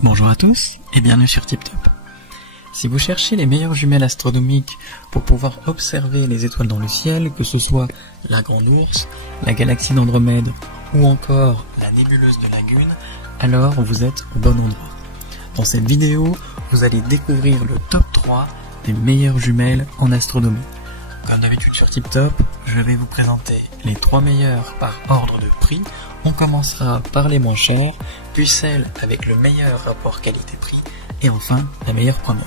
Bonjour à tous et bienvenue sur TipTop. Si vous cherchez les meilleures jumelles astronomiques pour pouvoir observer les étoiles dans le ciel, que ce soit la Grande Ourse, la galaxie d'Andromède ou encore la nébuleuse de Lagune, alors vous êtes au bon endroit. Dans cette vidéo, vous allez découvrir le top 3 des meilleures jumelles en astronomie. Comme d'habitude sur TipTop, je vais vous présenter les 3 meilleures par ordre de prix. On commencera par les moins chères, puis celles avec le meilleur rapport qualité-prix, et enfin la meilleure premium.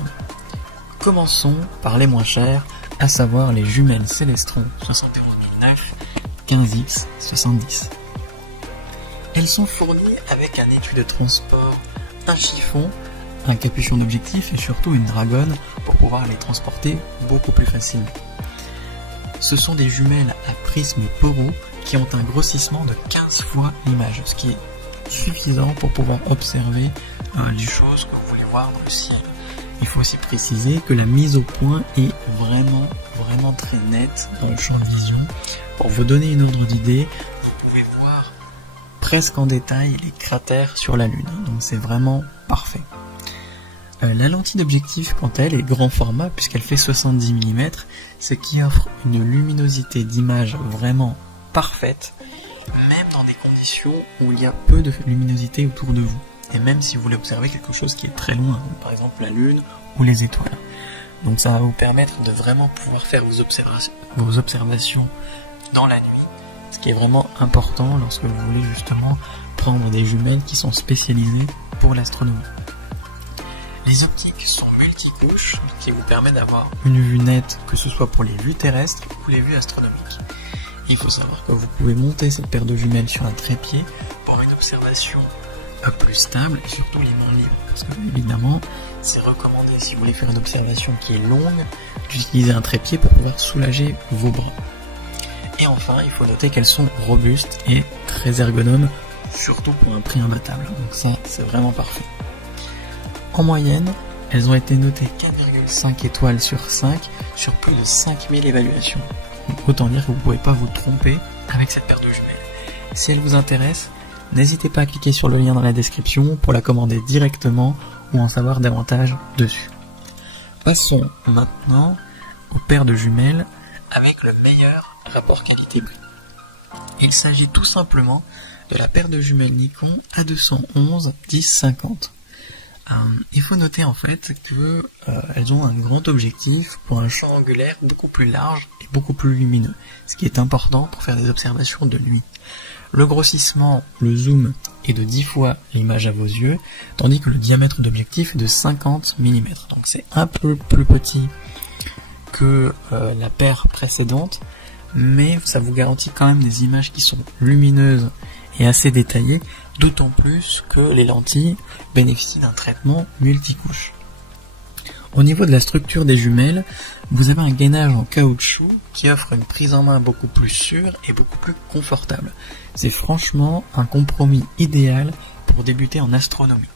Commençons par les moins chères, à savoir les jumelles Celestron 71009 15X 70. Elles sont fournies avec un étui de transport, un chiffon, un capuchon d'objectif et surtout une dragonne pour pouvoir les transporter beaucoup plus facilement. Ce sont des jumelles à prisme poreux qui ont un grossissement de 15 fois l'image, ce qui est suffisant pour pouvoir observer les choses que vous voulez voir dans le ciel. Il faut aussi préciser que la mise au point est vraiment très nette dans le champ de vision. Pour vous donner une ordre d'idée, vous pouvez voir presque en détail les cratères sur la Lune, donc c'est vraiment parfait. La lentille d'objectif, quant à elle, est grand format puisqu'elle fait 70 mm, ce qui offre une luminosité d'image vraiment parfaite, même dans des conditions où il y a peu de luminosité autour de vous, et même si vous voulez observer quelque chose qui est très loin, par exemple la Lune ou les étoiles. Donc ça va vous permettre de vraiment pouvoir faire vos observations dans la nuit, ce qui est vraiment important lorsque vous voulez justement prendre des jumelles qui sont spécialisées pour l'astronomie. Les optiques sont multicouches, ce qui vous permet d'avoir une vue nette, que ce soit pour les vues terrestres ou les vues astronomiques. Il faut savoir que vous pouvez monter cette paire de jumelles sur un trépied pour une observation plus stable et surtout les mains libres. Parce que évidemment, c'est recommandé si vous voulez faire une observation qui est longue, d'utiliser un trépied pour pouvoir soulager vos bras. Et enfin, il faut noter qu'elles sont robustes et très ergonomes, surtout pour un prix imbattable. Donc ça, c'est vraiment parfait. En moyenne, elles ont été notées 4,5 étoiles sur 5 sur plus de 5000 évaluations. Donc autant dire que vous ne pouvez pas vous tromper avec cette paire de jumelles. Si elle vous intéresse, n'hésitez pas à cliquer sur le lien dans la description pour la commander directement ou en savoir davantage dessus. Passons maintenant aux paires de jumelles avec le meilleur rapport qualité-prix. Il s'agit tout simplement de la paire de jumelles Nikon A211 10-50. Il faut noter en fait que elles ont un grand objectif pour un champ angulaire beaucoup plus large et beaucoup plus lumineux, ce qui est important pour faire des observations de nuit. Le grossissement, le zoom est de 10 fois l'image à vos yeux, tandis que le diamètre d'objectif est de 50 mm. Donc c'est un peu plus petit que la paire précédente, mais ça vous garantit quand même des images qui sont lumineuses et assez détaillées, d'autant plus que les lentilles bénéficient d'un traitement multicouche. Au niveau de la structure des jumelles, vous avez un gainage en caoutchouc qui offre une prise en main beaucoup plus sûre et beaucoup plus confortable. C'est franchement un compromis idéal pour débuter en astronomie.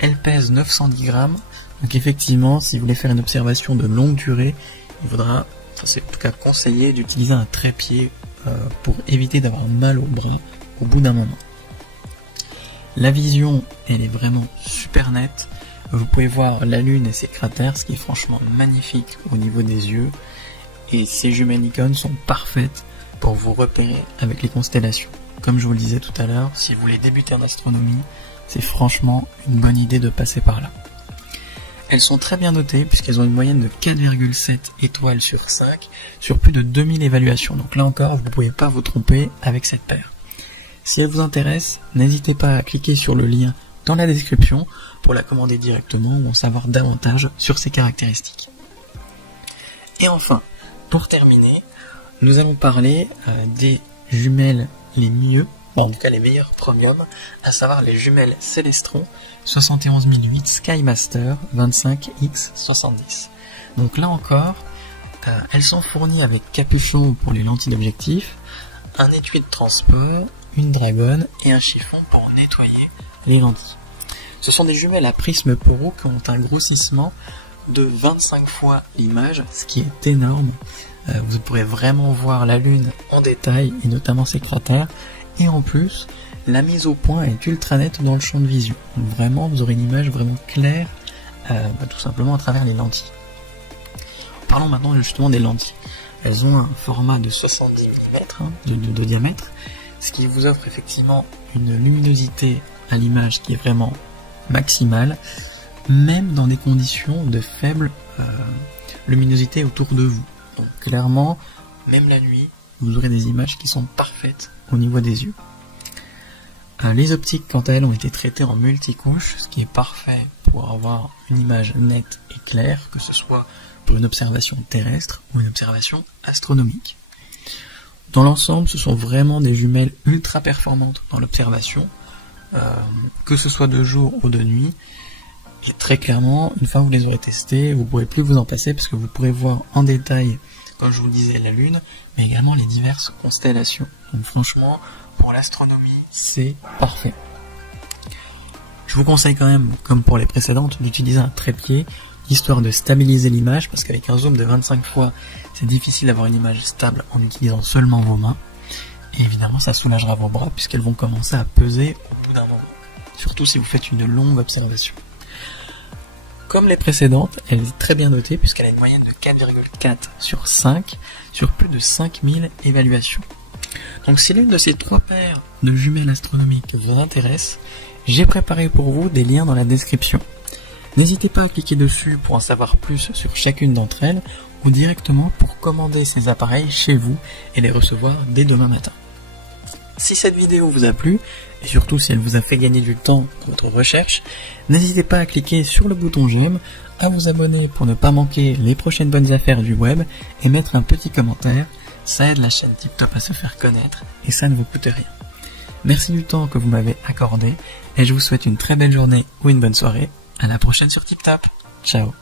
Elle pèse 910 grammes, donc effectivement, si vous voulez faire une observation de longue durée, il faudra, c'est en tout cas conseillé d'utiliser un trépied pour éviter d'avoir mal au bras au bout d'un moment. La vision, elle est vraiment super nette. Vous pouvez voir la Lune et ses cratères, ce qui est franchement magnifique au niveau des yeux. Et ces jumelles Nikon sont parfaites pour vous repérer avec les constellations. Comme je vous le disais tout à l'heure, si vous voulez débuter en astronomie, c'est franchement une bonne idée de passer par là. Elles sont très bien notées puisqu'elles ont une moyenne de 4,7 étoiles sur 5 sur plus de 2000 évaluations. Donc là encore, vous ne pouvez pas vous tromper avec cette paire. Si elle vous intéresse, n'hésitez pas à cliquer sur le lien dans la description pour la commander directement ou en savoir davantage sur ses caractéristiques. Et enfin, pour terminer, nous allons parler des jumelles les mieux, en tout cas les meilleures premium, à savoir les jumelles Celestron 71008 Skymaster 25X70. Donc là encore, elles sont fournies avec capuchon pour les lentilles d'objectif, un étui de transport, une dragonne et un chiffon pour nettoyer les lentilles. Ce sont des jumelles à prisme poreux qui ont un grossissement de 25 fois l'image, ce qui est énorme. Vous pourrez vraiment voir la Lune en détail et notamment ses cratères Et en plus, la mise au point est ultra nette dans le champ de visu. Donc vraiment, vous aurez une image vraiment claire, tout simplement à travers les lentilles. Parlons maintenant justement des lentilles. Elles ont un format de 70 mm de diamètre, ce qui vous offre effectivement une luminosité à l'image qui est vraiment maximale, même dans des conditions de faible luminosité autour de vous. Donc clairement, même la nuit, vous aurez des images qui sont parfaites au niveau des yeux. Les optiques, quant à elles, ont été traitées en multicouches, ce qui est parfait pour avoir une image nette et claire, que ce soit pour une observation terrestre ou une observation astronomique. Dans l'ensemble, ce sont vraiment des jumelles ultra performantes dans l'observation, que ce soit de jour ou de nuit. Et très clairement, une fois que vous les aurez testées, vous ne pourrez plus vous en passer parce que vous pourrez voir en détail, comme je vous le disais, la Lune, mais également les diverses constellations. Donc franchement, pour l'astronomie, c'est parfait. Je vous conseille quand même, comme pour les précédentes, d'utiliser un trépied, histoire de stabiliser l'image, parce qu'avec un zoom de 25 fois, c'est difficile d'avoir une image stable en utilisant seulement vos mains. Et évidemment, ça soulagera vos bras, puisqu'elles vont commencer à peser au bout d'un moment. Surtout si vous faites une longue observation. Comme les précédentes, elle est très bien notée, puisqu'elle a une moyenne de 4,4 sur 5, sur plus de 5000 évaluations. Donc si l'une de ces 3 paires de jumelles astronomiques vous intéresse, j'ai préparé pour vous des liens dans la description. N'hésitez pas à cliquer dessus pour en savoir plus sur chacune d'entre elles, ou directement pour commander ces appareils chez vous et les recevoir dès demain matin. Si cette vidéo vous a plu, et surtout si elle vous a fait gagner du temps dans votre recherche, n'hésitez pas à cliquer sur le bouton j'aime, à vous abonner pour ne pas manquer les prochaines bonnes affaires du web, et mettre un petit commentaire. Ça aide la chaîne TipTop à se faire connaître, et ça ne vous coûte rien. Merci du temps que vous m'avez accordé, et je vous souhaite une très belle journée ou une bonne soirée. À la prochaine sur TipTop. Ciao.